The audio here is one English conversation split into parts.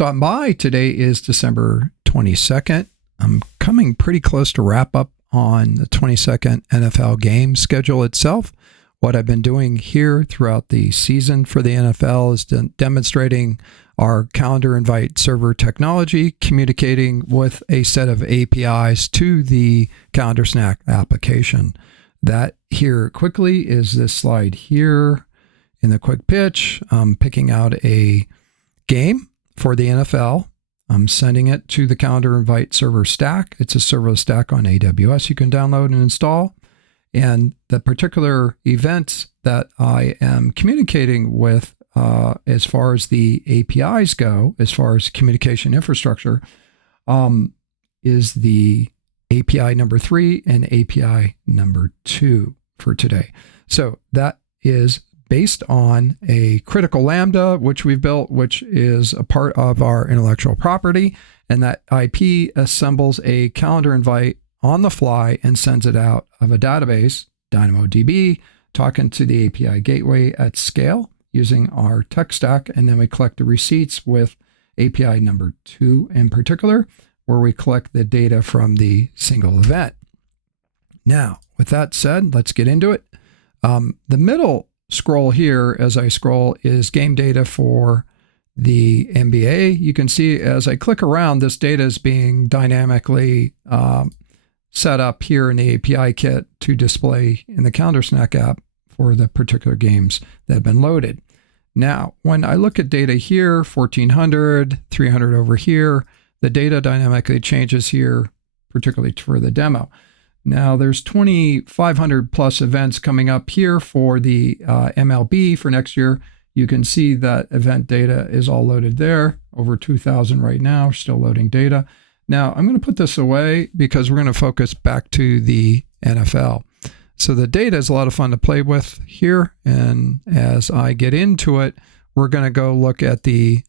stopping by. Today is December 22nd. I'm coming pretty close to wrap up on the 22nd NFL game schedule itself. What I've been doing here throughout the season for the NFL is demonstrating our calendar invite server technology, communicating with a set of APIs to the Calendar Snack application. That here quickly is this slide here in the quick pitch. I'm picking out a game for the NFL. I'm sending it to the Calendar Invite server stack. It's a serverless stack on AWS you can download and install. And the particular events that I am communicating with as far as the APIs go, as far as communication infrastructure, is the API number 3 and API number 2 for today. So that is based on a critical Lambda, which we've built, which is a part of our intellectual property. And that IP assembles a calendar invite on the fly and sends it out of a database, DynamoDB, talking to the API gateway at scale using our tech stack. And then we collect the receipts with API number 2 in particular, where we collect the data from the single event. Now, with that said, let's get into it. The middle scroll here, as I scroll, is game data for the NBA. You can see as I click around, this data is being dynamically set up here in the API kit to display in the Calendar Snack app for the particular games that have been loaded. Now, when I look at data here, 1400, 300 over here, the data dynamically changes here, particularly for the demo. Now, there's 2,500 plus events coming up here for the MLB for next year. You can see that event data is all loaded there, over 2,000 right now, still loading data. Now, I'm going to put this away because we're going to focus back to the NFL. So the data is a lot of fun to play with here. And as I get into it, we're going to go look at the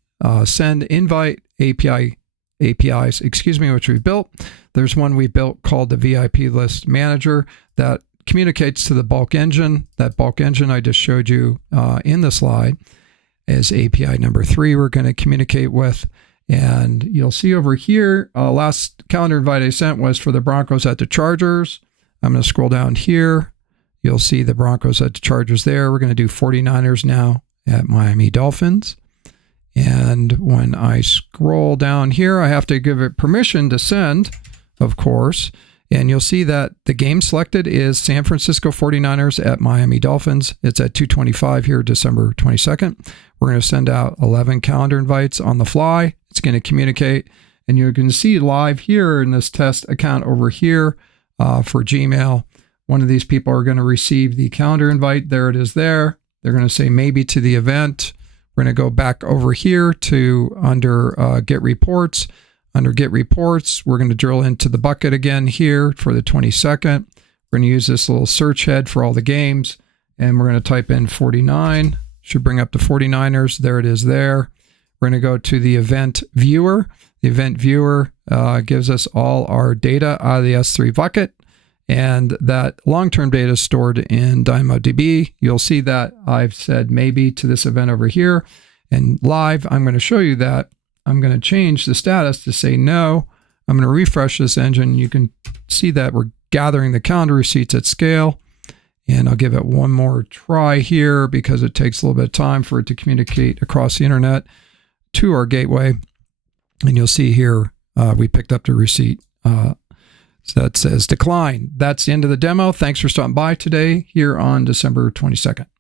send invite APIs, which we've built. There's one we built called the VIP List Manager that communicates to the bulk engine. That bulk engine I just showed you in the slide is API number 3 we're going to communicate with. And you'll see over here, last calendar invite I sent was for the Broncos at the Chargers. I'm going to scroll down here. You'll see the Broncos at the Chargers there. We're going to do 49ers now at Miami Dolphins. And when I scroll down here, I have to give it permission to send, of course. And you'll see that the game selected is San Francisco 49ers at Miami Dolphins. It's at 2:25 here, December 22nd. We're going to send out 11 calendar invites on the fly. It's going to communicate. And you're going to see live here in this test account over here for Gmail. One of these people are going to receive the calendar invite. There it is there. They're going to say maybe to the event. We're going to go back over here to under Get Reports. Under Get Reports, we're going to drill into the bucket again here for the 22nd. We're going to use this little search head for all the games, and we're going to type in 49. Should bring up the 49ers. There it is there. We're going to go to the event viewer. The event viewer gives us all our data out of the S3 bucket, and that long-term data is stored in DynamoDB. You'll see that I've said maybe to this event over here. And live, I'm going to show you that. I'm going to change the status to say no. I'm going to refresh this engine. You can see that we're gathering the calendar receipts at scale. And I'll give it one more try here because it takes a little bit of time for it to communicate across the internet to our gateway. And you'll see here we picked up the receipt. So that says decline. That's the end of the demo. Thanks for stopping by today here on December 22nd.